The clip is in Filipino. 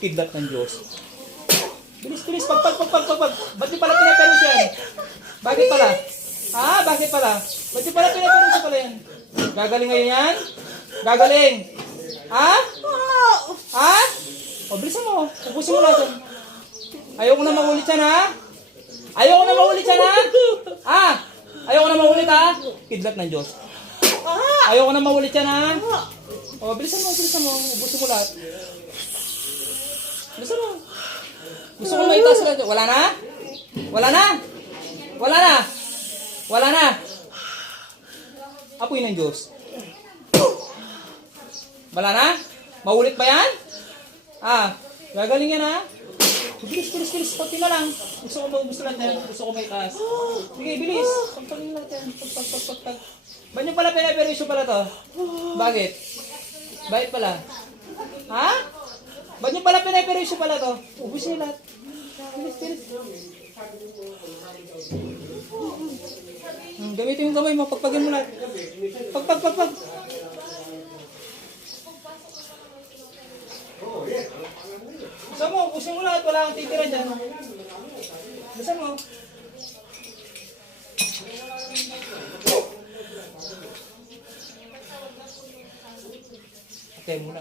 Kidlat ng Diyos. Bilis, bilis, pag. Ba't di pala pinaperus yan? Bakit pala? Ha? Bakit pala? Ba't di pala pinaperus pala yan? Gagaling ngayon yan? Gagaling. Ha? Ha? O, bilisan mo. Ubusin mo natin. Ayoko na maulit yan, ha? Ayoko na maulit yan, ha? Ha? Ayoko na maulit, ha? Kidlat ng Diyos. Ayoko na maulit yan, ha? O, bilisan mo. Ubusin mo lahat. Bilisan mo. Gusto ko maitaas lang. Wala na? Wala na? Wala na? Wala na? Apoy ng Diyos. Wala na? Maulit ba yan? Gagaling yan, ha? Bilis. Pagpin na lang. Gusto ko maubos natin. Gusto ko maitaas. Sige, bilis. Pagpagin natin. Pag. Ba't nyo pala pinaperisyo pala to? Bakit? Bakit pala? Ha? Ba't nyo pala pinaperisyo pala to? Ubusin nyo lahat. Bilis. Gamitin yung kamay mo. Pagpagin mo lahat. Pag. Gusto mo, ubusin mo lahat. Wala kang titira dyan. Gusto mo. Okay, muna.